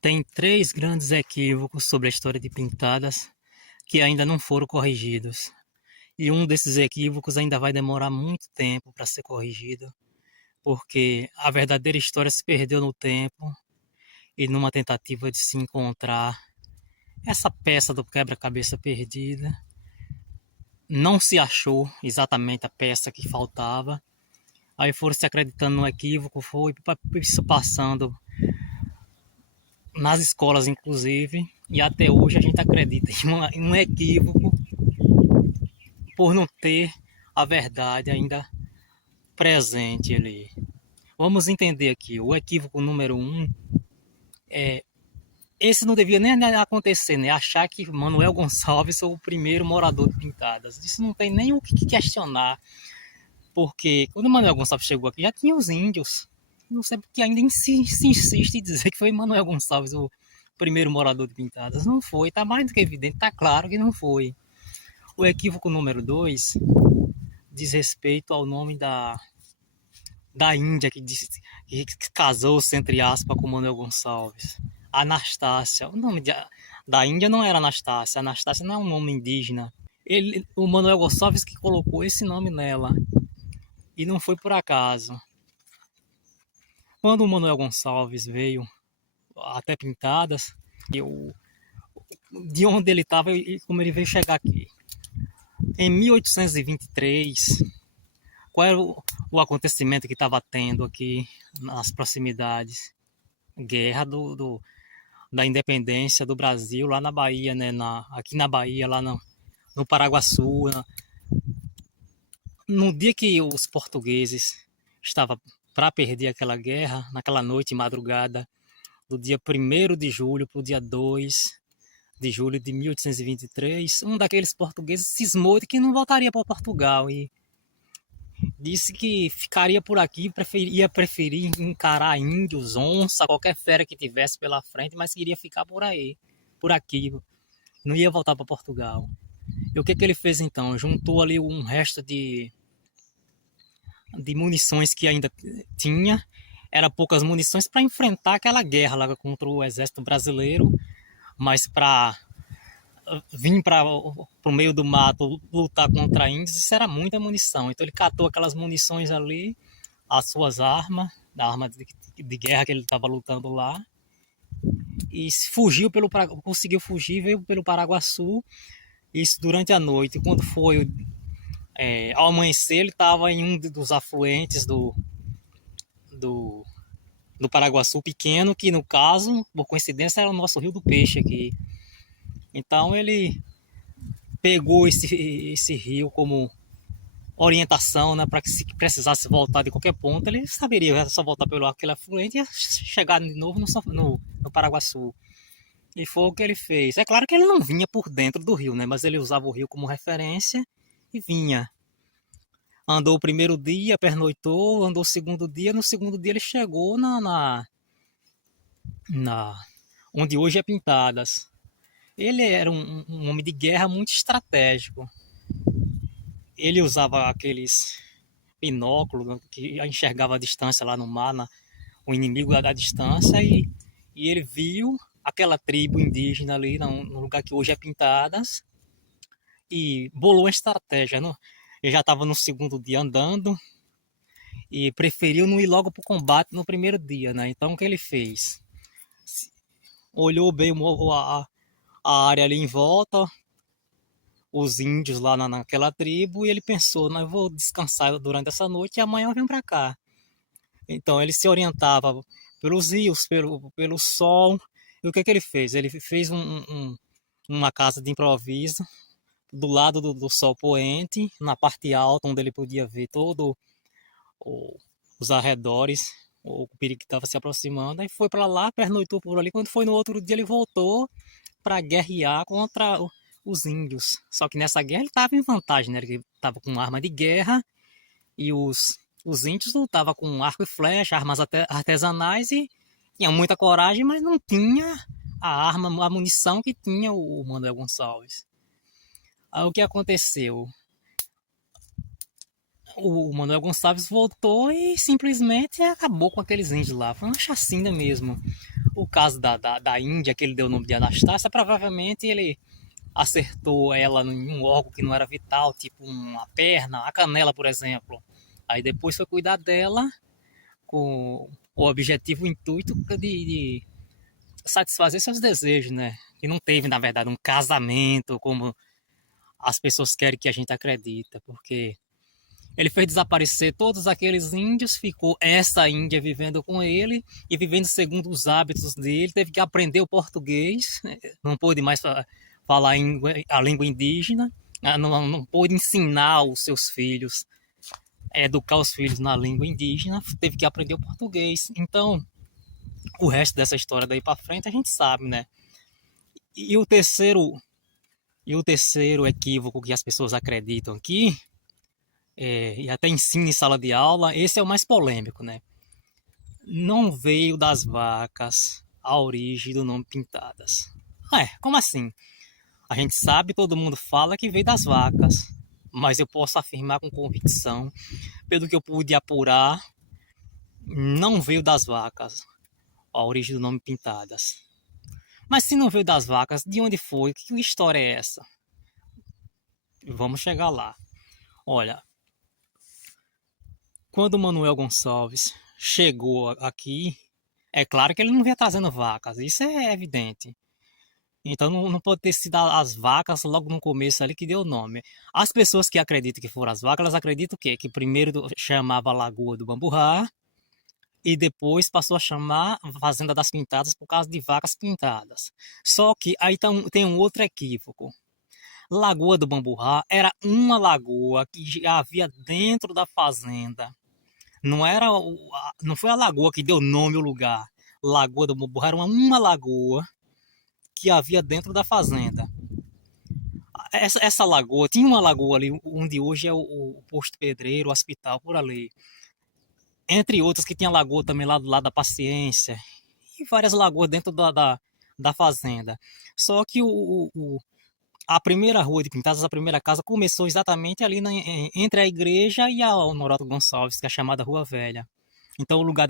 Tem três grandes equívocos sobre a história de Pintadas que ainda não foram corrigidos. E um desses equívocos ainda vai demorar muito tempo para ser corrigido, porque a verdadeira história se perdeu no tempo e numa tentativa de se encontrar essa peça do quebra-cabeça perdida, não se achou exatamente a peça que faltava. Aí foram se acreditando no equívoco, foi isso passando nas escolas, inclusive, e até hoje a gente acredita em um equívoco por não ter a verdade ainda presente ali. Vamos entender aqui, o equívoco número um é esse não devia nem acontecer, né? Achar que Manuel Gonçalves foi o primeiro morador de Pintadas. Isso não tem nem o que questionar, porque quando Manuel Gonçalves chegou aqui já tinha os índios. Não sei porque ainda se insiste em dizer que foi Manuel Gonçalves o primeiro morador de Pintadas. Não foi, tá mais do que evidente, tá claro que não foi. O equívoco número 2 diz respeito ao nome da Índia que casou-se, entre aspas, com Manuel Gonçalves. Anastácia. O nome da Índia não era Anastácia. Anastácia não é um nome indígena. O Manuel Gonçalves que colocou esse nome nela. E não foi por acaso. Quando o Manuel Gonçalves veio até Pintadas, de onde ele estava e como ele veio chegar aqui. Em 1823, qual era o acontecimento que estava tendo aqui nas proximidades? Guerra da independência do Brasil, lá na Bahia, né? Aqui na Bahia, lá no Paraguaçu. No dia que os portugueses estavam para perder aquela guerra, naquela noite madrugada, do dia 1º de julho para o dia 2 de julho de 1823, um daqueles portugueses cismou de que não voltaria para Portugal e disse que ficaria por aqui, ia preferir encarar índios, onça, qualquer fera que tivesse pela frente, mas queria ficar por aí, por aqui, não ia voltar para Portugal. E o que ele fez então? Juntou ali um resto de munições que ainda tinha, era poucas munições para enfrentar aquela guerra lá contra o exército brasileiro, mas para vir para o meio do mato lutar contra índios, isso era muita munição. Então ele catou aquelas munições ali, as suas armas, da arma de guerra que ele estava lutando lá, e fugiu conseguiu fugir, veio pelo Paraguaçu, isso durante a noite. E quando foi ao amanhecer, ele estava em um dos afluentes do, do Paraguaçu pequeno, que no caso, por coincidência, era o nosso Rio do Peixe aqui. Então ele pegou esse rio como orientação, né, para que se precisasse voltar de qualquer ponto, ele saberia, era só voltar pelo aquele afluente e chegar de novo no Paraguaçu. E foi o que ele fez. É claro que ele não vinha por dentro do rio, né, mas ele usava o rio como referência e vinha. Andou o primeiro dia, pernoitou, andou o segundo dia, no segundo dia ele chegou na onde hoje é Pintadas. Ele era um homem de guerra muito estratégico. Ele usava aqueles binóculos que enxergava a distância lá no mar, o inimigo da distância, e ele viu aquela tribo indígena ali no lugar que hoje é Pintadas e bolou uma estratégia. Não? Ele já estava no segundo dia andando e preferiu não ir logo para o combate no primeiro dia. Né? Então o que ele fez? Olhou bem a área ali em volta, os índios lá naquela tribo, e ele pensou, não, eu vou descansar durante essa noite e amanhã eu venho para cá. Então ele se orientava pelos rios, pelo sol. E o que ele fez? Ele fez uma casa de improviso do lado do sol poente, na parte alta, onde ele podia ver todo os arredores, o perigo que estava se aproximando. Aí foi para lá, pernoitou por ali. Quando foi no outro dia, ele voltou para guerrear contra os índios. Só que nessa guerra ele estava em vantagem, né? Ele estava com arma de guerra e os índios lutavam com arco e flecha, armas artesanais e tinham muita coragem, mas não tinha a arma, a munição que tinha o Manuel Gonçalves. Aí o que aconteceu? O Manuel Gonçalves voltou e simplesmente acabou com aqueles índios lá. Foi uma chacina mesmo. O caso da Índia, que ele deu o nome de Anastácia, provavelmente ele acertou ela em um órgão que não era vital, tipo uma perna, a canela, por exemplo. Aí depois foi cuidar dela com o objetivo, o intuito de satisfazer seus desejos, né? E não teve, na verdade, um casamento como as pessoas querem que a gente acredita, porque ele fez desaparecer todos aqueles índios, ficou essa índia vivendo com ele e vivendo segundo os hábitos dele, teve que aprender o português, não pôde mais falar a língua indígena, não pôde ensinar os seus filhos, educar os filhos na língua indígena, teve que aprender o português. Então, o resto dessa história daí para frente a gente sabe, né? E o terceiro equívoco que as pessoas acreditam aqui, e até ensina em sala de aula, esse é o mais polêmico, né? Não veio das vacas a origem do nome Pintadas. Como assim? A gente sabe, todo mundo fala que veio das vacas, mas eu posso afirmar com convicção, pelo que eu pude apurar, não veio das vacas a origem do nome Pintadas. Mas se não veio das vacas, de onde foi? Que história é essa? Vamos chegar lá. Olha, quando o Manuel Gonçalves chegou aqui, é claro que ele não vinha trazendo vacas, isso é evidente. Então não pode ter sido as vacas logo no começo ali que deu o nome. As pessoas que acreditam que foram as vacas, elas acreditam o quê? Que primeiro chamava Lagoa do Bamburrá e depois passou a chamar Fazenda das Pintadas por causa de vacas pintadas. Só que aí tem um outro equívoco. Lagoa do Bamburrá era uma lagoa que havia dentro da fazenda. Não foi a lagoa que deu nome ao lugar. Lagoa do Bamburrá era uma lagoa que havia dentro da fazenda. Essa lagoa, tinha uma lagoa ali, onde hoje é o posto pedreiro, o hospital, por ali. Entre outras que tinha lagoa também lá do lado da Paciência. E várias lagoas dentro da fazenda. Só que a primeira rua de Pintadas, a primeira casa, começou exatamente ali entre a igreja e a Honorato Gonçalves, que é a chamada Rua Velha. Então o lugar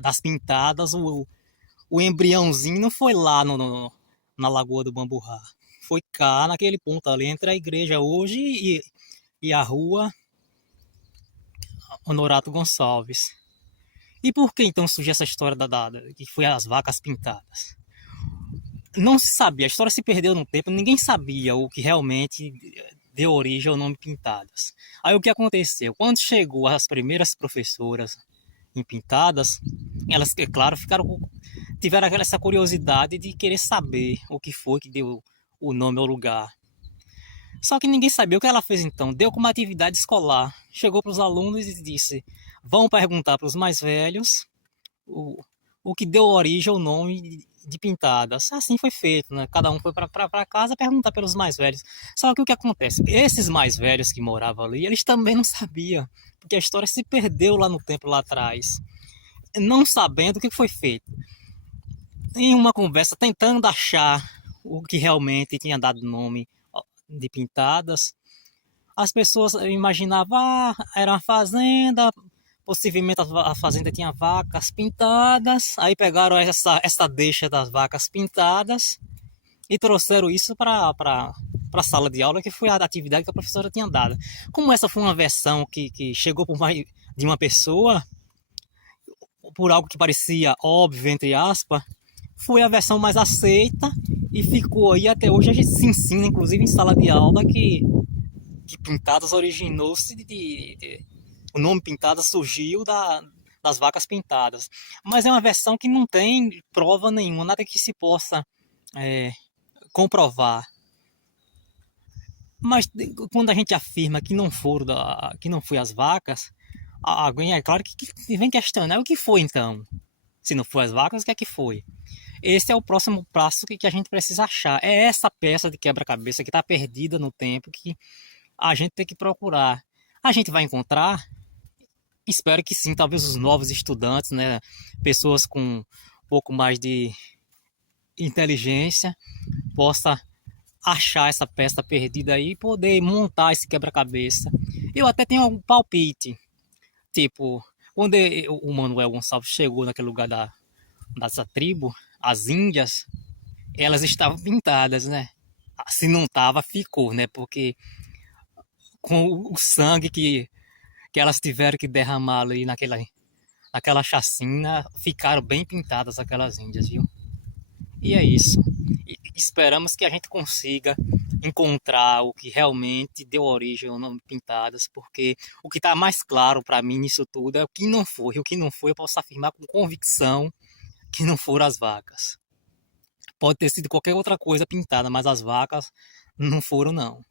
das Pintadas, o embriãozinho não foi lá na Lagoa do Bamburrá. Foi cá, naquele ponto ali, entre a igreja hoje e a rua Honorato Gonçalves. E por que então surgiu essa história que foi as vacas pintadas? Não se sabia, a história se perdeu no tempo, ninguém sabia o que realmente deu origem ao nome Pintadas. Aí o que aconteceu? Quando chegou as primeiras professoras em Pintadas, elas, é claro, tiveram essa curiosidade de querer saber o que foi que deu o nome ao lugar. Só que ninguém sabia o que ela fez então. Deu como atividade escolar. Chegou para os alunos e disse: vão perguntar para os mais velhos o que deu origem ao nome de Pintadas. Assim foi feito, né? Cada um foi para casa perguntar pelos mais velhos. Só que o que acontece? Esses mais velhos que moravam ali, eles também não sabiam, porque a história se perdeu lá no tempo lá atrás. Não sabendo o que foi feito. Em uma conversa, tentando achar o que realmente tinha dado nome de Pintadas, as pessoas imaginavam, era uma fazenda, possivelmente a fazenda tinha vacas pintadas, aí pegaram essa deixa das vacas pintadas e trouxeram isso para a sala de aula, que foi a atividade que a professora tinha dado. Como essa foi uma versão que chegou por mais de uma pessoa, por algo que parecia óbvio, entre aspas, foi a versão mais aceita e ficou aí até hoje. A gente se ensina, inclusive em sala de aula, que Pintadas originou-se o nome Pintadas surgiu das vacas pintadas. Mas é uma versão que não tem prova nenhuma, nada que se possa comprovar. Mas quando a gente afirma que não foi as vacas, alguém é claro que vem questionar o que foi então. Se não foi as vacas, o que é que foi? Esse é o próximo passo que a gente precisa achar. É essa peça de quebra-cabeça que está perdida no tempo, que a gente tem que procurar. A gente vai encontrar? Espero que sim, talvez os novos estudantes, né, pessoas com um pouco mais de inteligência, possa achar essa peça perdida aí e poder montar esse quebra-cabeça. Eu até tenho um palpite, tipo, quando o Manuel Gonçalves chegou naquele lugar dessa tribo, as índias, elas estavam pintadas, né? Se não tava, ficou, né? Porque com o sangue que elas tiveram que derramar ali naquela chacina, ficaram bem pintadas aquelas índias, viu? E é isso. E esperamos que a gente consiga encontrar o que realmente deu origem ao nome Pintadas, porque o que está mais claro para mim nisso tudo é o que não foi. O que não foi, eu posso afirmar com convicção que não foram as vacas. Pode ter sido qualquer outra coisa pintada, mas as vacas não foram, não.